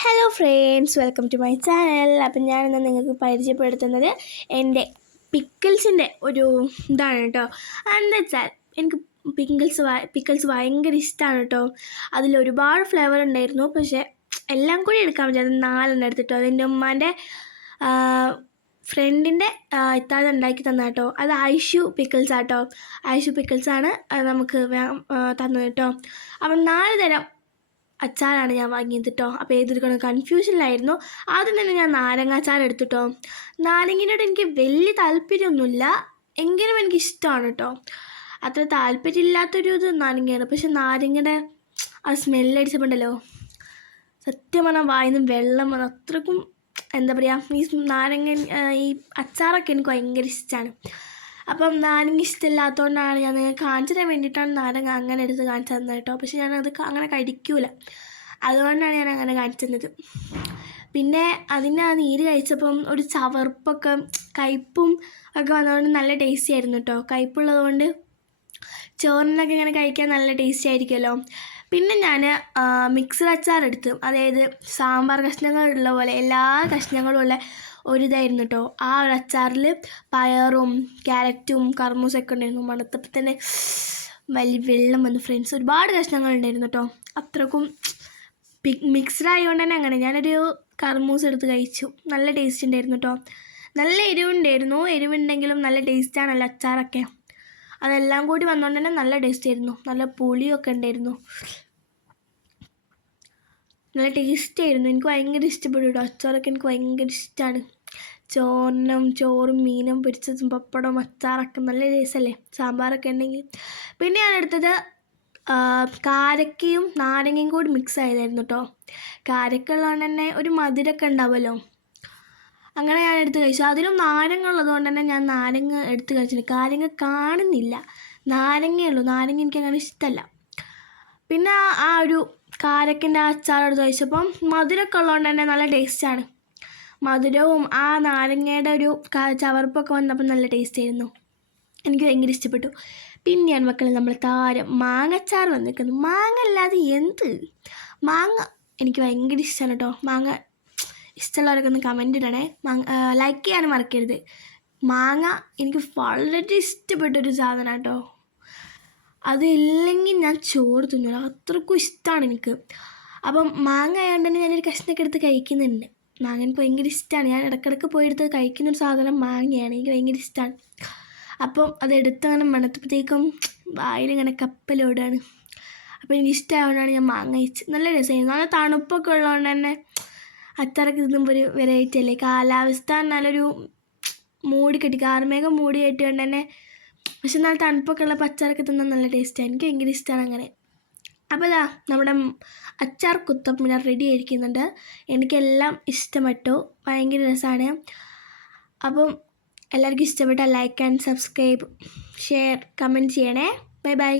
Hello friends, welcome to my channel. അപ്പം ഞാനിന്ന് നിങ്ങൾക്ക് പരിചയപ്പെടുത്തുന്നത് എൻ്റെ പിക്കിൾസിൻ്റെ ഒരു ഇതാണ് കേട്ടോ. എന്താ വെച്ചാൽ എനിക്ക് പിക്കിൾസ് ഭയങ്കര ഇഷ്ടമാണ് കേട്ടോ. അതിലൊരുപാട് ഫ്ലേവർ ഉണ്ടായിരുന്നു, പക്ഷേ എല്ലാം കൂടി എടുക്കാൻ പറ്റും. അത് 4 എടുത്തിട്ടോ. അതെൻ്റെ ഉമ്മാൻ്റെ ഫ്രണ്ടിൻ്റെ ഇത്താതെ ഉണ്ടാക്കി തന്ന കേട്ടോ. അത് ഐഷു പിക്കിൾസ് ആട്ടോ. ഐഷു പിക്കിൾസാണ് നമുക്ക് തന്നത് കേട്ടോ. അപ്പം 4 തരം അച്ചാറാണ് ഞാൻ വാങ്ങിയത് കേട്ടോ. അപ്പോൾ ഏതെടുക്കണം കൺഫ്യൂഷനിലായിരുന്നു. ആദ്യം തന്നെ ഞാൻ നാരങ്ങാച്ചാർ എടുത്തിട്ടോ. നാരങ്ങയോട് എനിക്ക് വലിയ താല്പര്യമൊന്നുമില്ല, എങ്കിലും എനിക്കിഷ്ടമാണ് കേട്ടോ. അത്ര താല്പര്യമില്ലാത്തൊരു ഇത് നാരങ്ങയാണ്. പക്ഷെ നാരങ്ങയുടെ ആ സ്മെല്ലടിച്ചപ്പോണ്ടല്ലോ, സത്യം പറഞ്ഞാൽ വായിന്ന് വെള്ളം വന്നു. അത്രക്കും എന്താ പറയുക, ഈ നാരങ്ങ ഈ അച്ചാറൊക്കെ എനിക്ക് ഭയങ്കര ഇഷ്ടമാണ്. അപ്പം നാരങ്ങ ഇഷ്ടമില്ലാത്തതുകൊണ്ടാണ് ഞാൻ നിങ്ങൾക്ക് കാണിച്ചു തരാൻ വേണ്ടിയിട്ടാണ് നാരങ്ങ അങ്ങനെ എടുത്ത് കാണിച്ചു തന്നത് കേട്ടോ. പക്ഷെ ഞാനത് അങ്ങനെ കഴിക്കൂല, അതുകൊണ്ടാണ് ഞാൻ അങ്ങനെ കാണിച്ചു തന്നത്. പിന്നെ അതിൻ്റെ ആ നീര് കഴിച്ചപ്പം ഒരു ചവർപ്പൊക്കെ കയ്പും ഒക്കെ വന്നതുകൊണ്ട് നല്ല ടേസ്റ്റി ആയിരുന്നു കേട്ടോ. കയ്പുള്ളതുകൊണ്ട് ചോറിനൊക്കെ ഇങ്ങനെ കഴിക്കാൻ നല്ല ടേസ്റ്റി ആയിരിക്കുമല്ലോ. പിന്നെ ഞാൻ മിക്സഡ് അച്ചാർ എടുത്തു. അതായത് സാമ്പാർ കഷ്ണങ്ങളുള്ള പോലെ എല്ലാ കഷ്ണങ്ങളും ഉള്ള ഒരിതായിരുന്നു കേട്ടോ. ആ ഒരു അച്ചാറിൽ പയറും ക്യാരറ്റും കർമൂസൊക്കെ ഉണ്ടായിരുന്നു. മണത്തപ്പോൾ തന്നെ വലിയ വെള്ളം വന്നു ഫ്രണ്ട്സ്. ഒരുപാട് കഷ്ണങ്ങളുണ്ടായിരുന്നു കേട്ടോ. അത്രക്കും മിക്സ്ഡ് ആയതുകൊണ്ട് തന്നെ അങ്ങനെ ഞാനൊരു കർമൂസ് എടുത്ത് കഴിച്ചു. നല്ല ടേസ്റ്റ് ഉണ്ടായിരുന്നു കേട്ടോ. നല്ല എരിവുണ്ടായിരുന്നു. എരിവുണ്ടെങ്കിലും നല്ല ടേസ്റ്റാണല്ലോ അച്ചാറൊക്കെ. അതെല്ലാം കൂടി വന്നുകൊണ്ട് തന്നെ നല്ല ടേസ്റ്റ് ആയിരുന്നു. നല്ല പുളിയൊക്കെ ഉണ്ടായിരുന്നു. നല്ല ടേസ്റ്റ് ആയിരുന്നു. എനിക്ക് ഭയങ്കര ഇഷ്ടപ്പെട്ടു കേട്ടോ. അച്ചാറൊക്കെ എനിക്ക് ഭയങ്കര ഇഷ്ടമാണ്. ചോറും മീനും പൊരിച്ചതും പപ്പടവും അച്ചാറൊക്കെ നല്ല രസമല്ലേ, സാമ്പാറൊക്കെ ഉണ്ടെങ്കിൽ. പിന്നെ ഞാൻ എടുത്തത് കാരക്കയും നാരങ്ങയും കൂടി മിക്സ് ആയതായിരുന്നു കേട്ടോ. കാരക്ക ഉള്ളതുകൊണ്ട് തന്നെ ഒരു മധുരമൊക്കെ ഉണ്ടാവുമല്ലോ, അങ്ങനെ ഞാൻ എടുത്ത് കഴിച്ചു. അതിലും നാരങ്ങ ഉള്ളതുകൊണ്ട് തന്നെ ഞാൻ നാരങ്ങ എടുത്ത് കഴിച്ചില്ല. കാരങ്ങ കാണുന്നില്ല, നാരങ്ങയുള്ളൂ. നാരങ്ങ എനിക്ക് അങ്ങനെ ഇഷ്ടമല്ല. പിന്നെ ആ ഒരു കാരക്കൻ്റെ അച്ചാർ എടുത്ത് കഴിച്ചപ്പം മധുരമൊക്കെ ഉള്ളതുകൊണ്ട് തന്നെ നല്ല ടേസ്റ്റാണ്. മധുരവും ആ നാരങ്ങയുടെ ഒരു ചവർപ്പൊക്കെ വന്നപ്പോൾ നല്ല ടേസ്റ്റ് ആയിരുന്നു. എനിക്ക് ഭയങ്കര ഇഷ്ടപ്പെട്ടു. പിന്നെയാണ് മക്കളെ നമ്മൾ താരം മാങ്ങച്ചാർ വന്നിരിക്കുന്നത്. മാങ്ങ അല്ലാതെ എന്ത് മാങ്ങ എനിക്ക് ഭയങ്കര ഇഷ്ടമാണ് കേട്ടോ. മാങ്ങ ഇഷ്ടമുള്ളവരൊക്കെ ഒന്ന് കമൻ്റ് ഇടണേ. ലൈക്ക് ചെയ്യാനും മറക്കരുത്. മാങ്ങ എനിക്ക് വളരെ ഇഷ്ടപ്പെട്ടൊരു സാധനമാണ് കേട്ടോ. അതില്ലെങ്കിൽ ഞാൻ ചോറ് തിന്നില്ല, അത്രക്കും ഇഷ്ടമാണ് എനിക്ക്. അപ്പം മാങ്ങ ആയതുകൊണ്ട് തന്നെ ഞാനൊരു കഷ്ണമൊക്കെ എടുത്ത് കഴിക്കുന്നുണ്ട്. മാങ്ങ എനിക്ക് ഭയങ്കര ഇഷ്ടമാണ്. ഞാൻ ഇടയ്ക്കിടയ്ക്ക് പോയെടുത്ത് കഴിക്കുന്നൊരു സാധനം മാങ്ങയാണ്. എനിക്ക് ഭയങ്കര ഇഷ്ടമാണ്. അപ്പം അതെടുത്ത് അങ്ങനെ മണത്തപ്പോഴത്തേക്കും വായിലിങ്ങനെ കപ്പലോടാണ്. അപ്പോൾ എനിക്ക് ഇഷ്ടമായതുകൊണ്ടാണ് ഞാൻ മാങ്ങ കഴിച്ചത്. നല്ല രസമായിരുന്നു. നല്ല തണുപ്പൊക്കെ ഉള്ളതുകൊണ്ട് തന്നെ അച്ചാറൊക്കെ തിന്നുമ്പോൾ ഒരു വെറൈറ്റി അല്ലേ. കാലാവസ്ഥ നല്ലൊരു മൂടി കാർമേഘം മൂടി കെട്ടിക്കൊണ്ട് തന്നെ, പക്ഷെ നല്ല തണുപ്പൊക്കെ ഉള്ള അച്ചാറൊക്കെ തിന്നാൻ നല്ല ടേസ്റ്റാണ്. എനിക്ക് ഭയങ്കര ഇഷ്ടമാണ് അങ്ങനെ. അപ്പോൾ ഇതാ നമ്മുടെ അച്ചാർ കുത്തപ്പം റെഡി ആയിരിക്കുന്നുണ്ട്. എനിക്കെല്ലാം ഇഷ്ടപ്പെട്ടു, ഭയങ്കര രസമാണ്. അപ്പം എല്ലാവർക്കും ഇഷ്ടപ്പെട്ടാൽ like and subscribe, share, comment ചെയ്യണേ. Bye by.